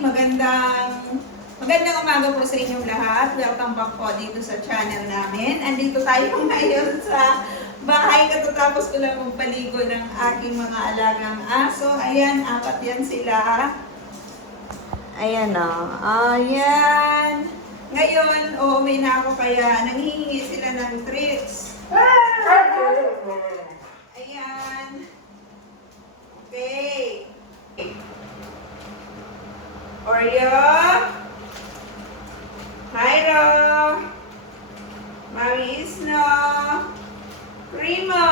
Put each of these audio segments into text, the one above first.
magandang magandang umaga po sa inyong lahat. Welcome back po dito sa channel namin. Andito tayo ngayon sa bahay katatapos ko lang magpaligo ng aking mga alagang aso. Ayan, apat yan sila. Ayan o. Ayan. Ngayon, uuwi na ako kaya nanghihingi sila ng treats. Ayan. Okay. Oreo. Hyro. Mami Isno. Primo.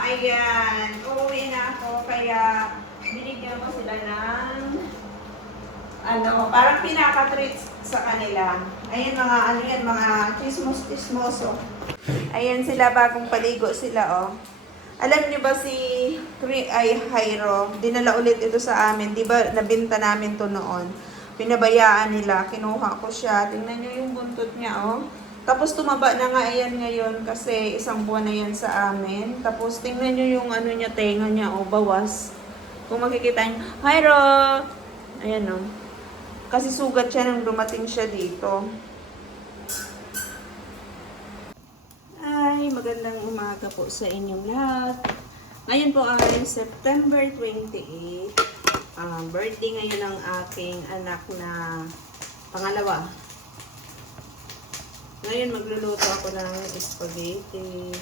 Ayan. Uuwi na ako kaya binigyan ko sila ng ano, parang pinaka-treats sa kanila. Ayan mga ano yan, mga chismos-chismoso. Ayan sila, bagong paligo sila, oh. Alam niyo ba si ay Jairo, dinala ulit ito sa amin. Di ba nabinta namin to noon? Pinabayaan nila, kinuha ko siya. Tingnan niyo yung buntot niya, oh. Tapos tumaba na nga ayan ngayon kasi isang buwan na yan sa amin. Tapos tingnan niyo yung ano niya, tenga niya, oh, bawas. Kung makikita niyo, Jairo! Ayan, oh. Kasi sugat siya nung dumating siya dito. Ay, magandang umaga po sa inyong lahat. Ngayon po ay September 28. Ah, birthday ngayon ng aking anak na pangalawa. Ngayon magluluto ako ng spaghetti.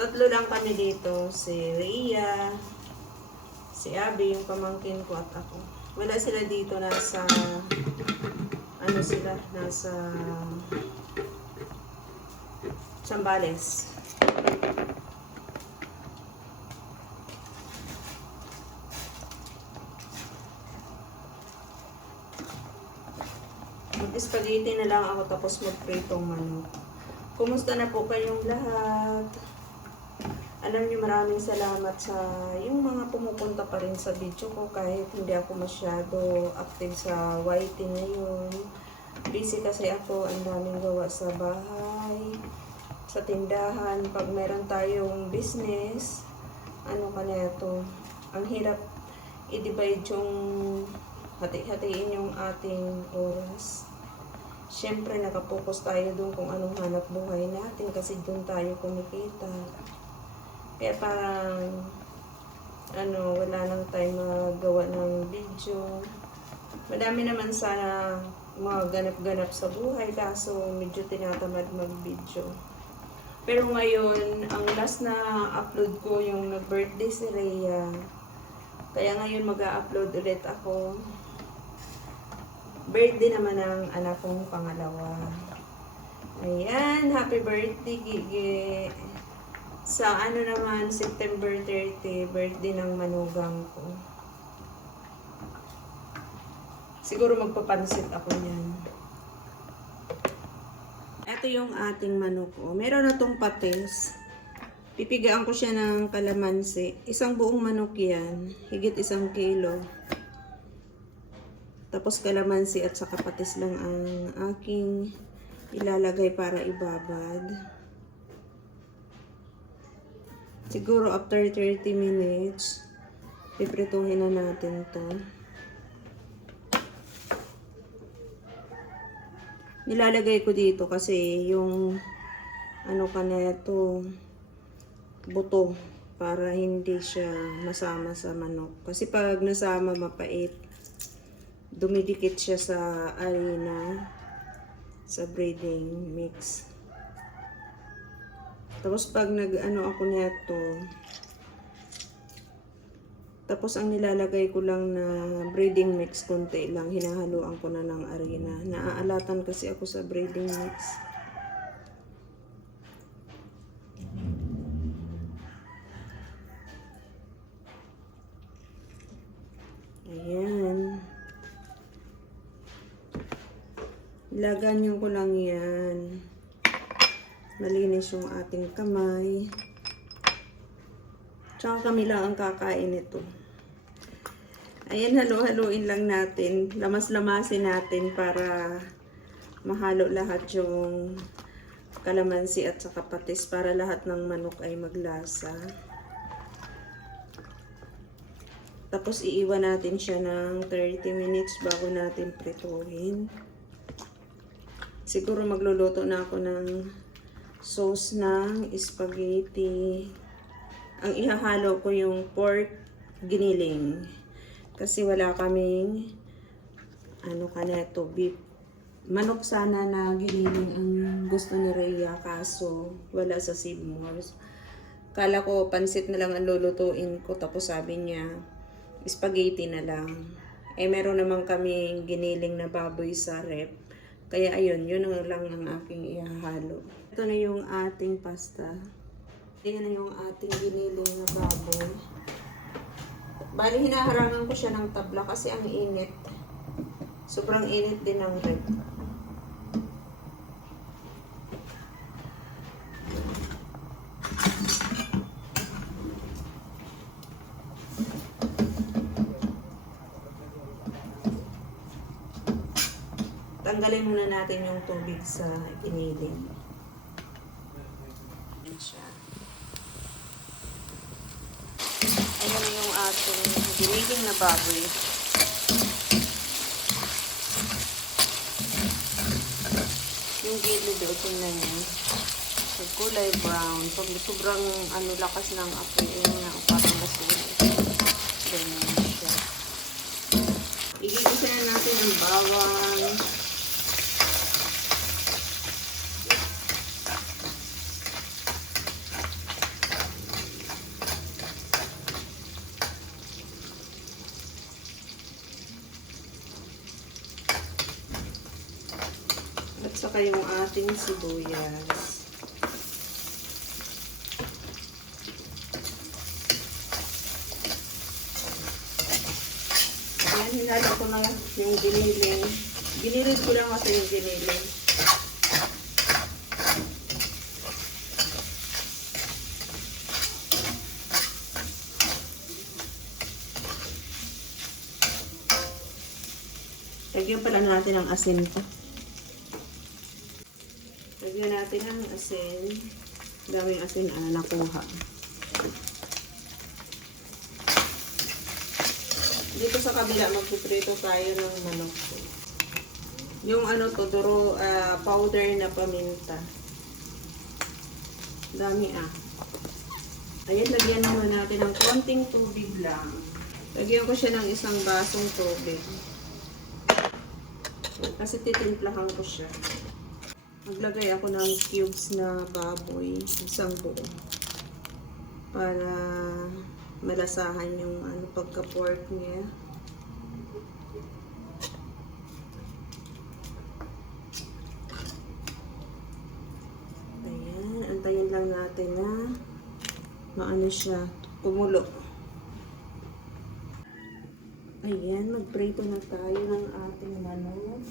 Tatlo lang kami dito, si Rhea, si Abby, yung pamangkin ko at ako. Wala sila dito nasa ano sila, nasa Sambales. Mag-spaghetti na lang ako tapos mag-pritong manok. Kumusta na po kayong lahat? Alam niyo maraming salamat sa yung mga pumupunta pa rin sa video ko kahit hindi ako masyado active sa YT ngayon. Busy kasi ako, ang daming gawa sa bahay, sa tindahan. Pag meron tayong business, ano ka na ito, ang hirap i-divide yung hati-hatiin yung ating oras. Siyempre, nakapokus tayo dun kung anong hanap buhay natin kasi dun tayo kumikita. Kaya parang, ano, wala lang tayong magawa ng video. Madami naman sana mga ganap-ganap sa buhay, kaso medyo tinatamad mag-video. Pero ngayon, ang last na upload ko yung nag-birthday si Rhea. Kaya ngayon mag-upload ulit ako. Birthday naman ng anak kong pangalawa. Ayan, happy birthday, Gigi. Sa ano naman, September 30, birthday ng manugang ko. Siguro magpapansit ako niyan. Ito yung ating manok. Oh. Meron na tong patis. Pipigaan ko siya ng kalamansi. Isang buong manok yan. Higit isang kilo. Tapos kalamansi at saka patis lang ang aking ilalagay para ibabad. Siguro after 30 minutes, piprituhin na natin to. Nilalagay ko dito kasi yung ano ka na ito, buto para hindi siya masama sa manok. Kasi pag nasama mapait, dumidikit siya sa arena sa breeding mix. Tapos pag nag-ano ako nito, tapos ang nilalagay ko lang na breeding mix konti lang, hinahaluan ko na ng arena. Naaalatan kasi ako sa breeding mix. Ayan. Laganyan ko lang yan. Malinis yung ating kamay. Tsaka kami lang ang kakain nito. Ayan, halo-haluin lang natin. Lamas-lamasin natin para mahalo lahat yung kalamansi at saka patis para lahat ng manok ay maglasa. Tapos iiwan natin siya ng 30 minutes bago natin prituhin. Siguro magluluto na ako ng sauce ng spaghetti. Ang ihahalo ko yung pork giniling. Kasi wala kaming ano kaneto, beef. Manok sana na giniling ang gusto ni Rhea kaso wala sa Seymour's. Kala ko pansit na lang ang lulutuin ko tapos sabi niya spaghetti na lang. Eh meron naman kaming giniling na baboy sa rep. Kaya ayun, yun ang lang ang aking ihahalo. Ito na yung ating pasta. Ayan na yung ating giniling na baboy. Bali, hinaharangan ko siya ng tabla kasi ang init. Sobrang init din ng rep. Tanggalin muna natin yung tubig sa giniling. Ayan siya. Ayan na yung ating giniling na baboy. Yung gilid o tingnan niyo. So, kulay brown. Pag sobrang ano, lakas ng apoy, yun nga, parang nasulit. Ganyan siya. Igigisa na natin ang bawang. At saka yung ating sibuyas. Ayan, hinalo ko na yung giniling. Giniling ko lang kasi yung giniling. Lagyan pala natin ang asin pa. Lagyan natin ng asin. Daming asin ah, nakuha. Dito sa kabila, magpiprito tayo ng manok. Yung ano to, duro, ah, powder na paminta. Dami ah. Ayan, lagyan naman natin ng konting tubig lang. Lagyan ko siya ng isang basong tubig. Kasi titimplahan ko siya. Maglagay ako ng cubes na baboy, isang buo. Para malasahan yung ano, pagka-pork niya. Ayan, antayin lang natin na maano siya, kumulo. Ayan, magprito na tayo ng ating manok.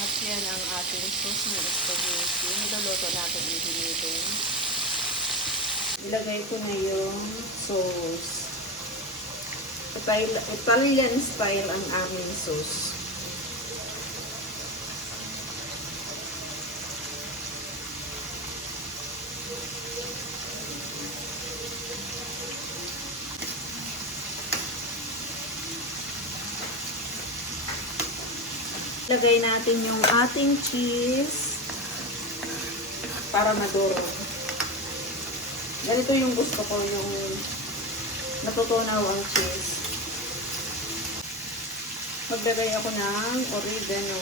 At yan ang ating sauce na spaghetti. Niluluto natin yung giniling. Ilagay ko na yung sauce. Ital- Italian style ang aming sauce. Lagay natin yung ating cheese para maduro. Ganito yung gusto ko, yung natutunaw ang cheese. Maglagay ako ng oregano.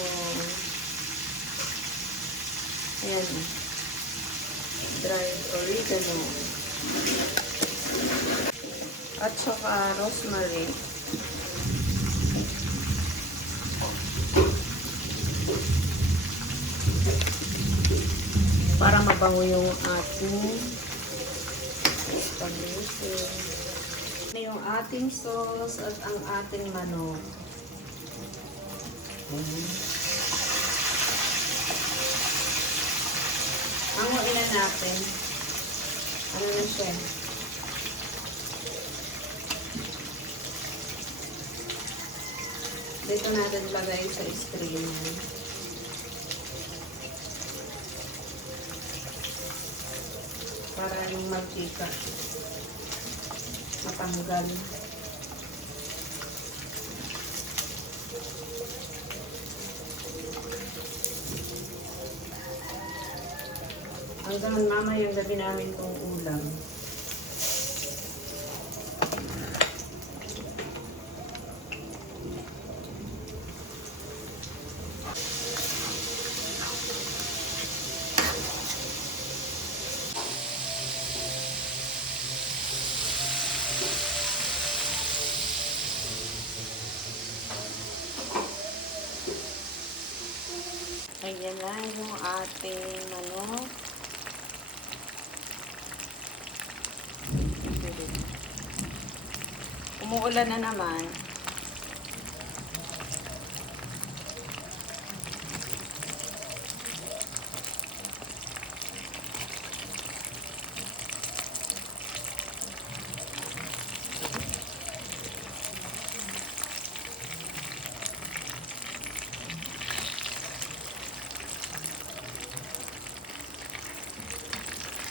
Ayan. Dried oregano. At saka rosemary. Para mabango yung ating spaghetti. Yung ating sauce at ang ating manok. Hanguin na natin. Ano na siya? Dito natin lagay sa strainer. Para yung mantika matanggal. Hanggang mamayang gabi namin kong ulam. Ayan yung ating ano. Umuulan na naman.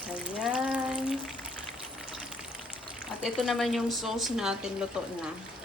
Ayan. At ito naman yung sauce natin, luto na.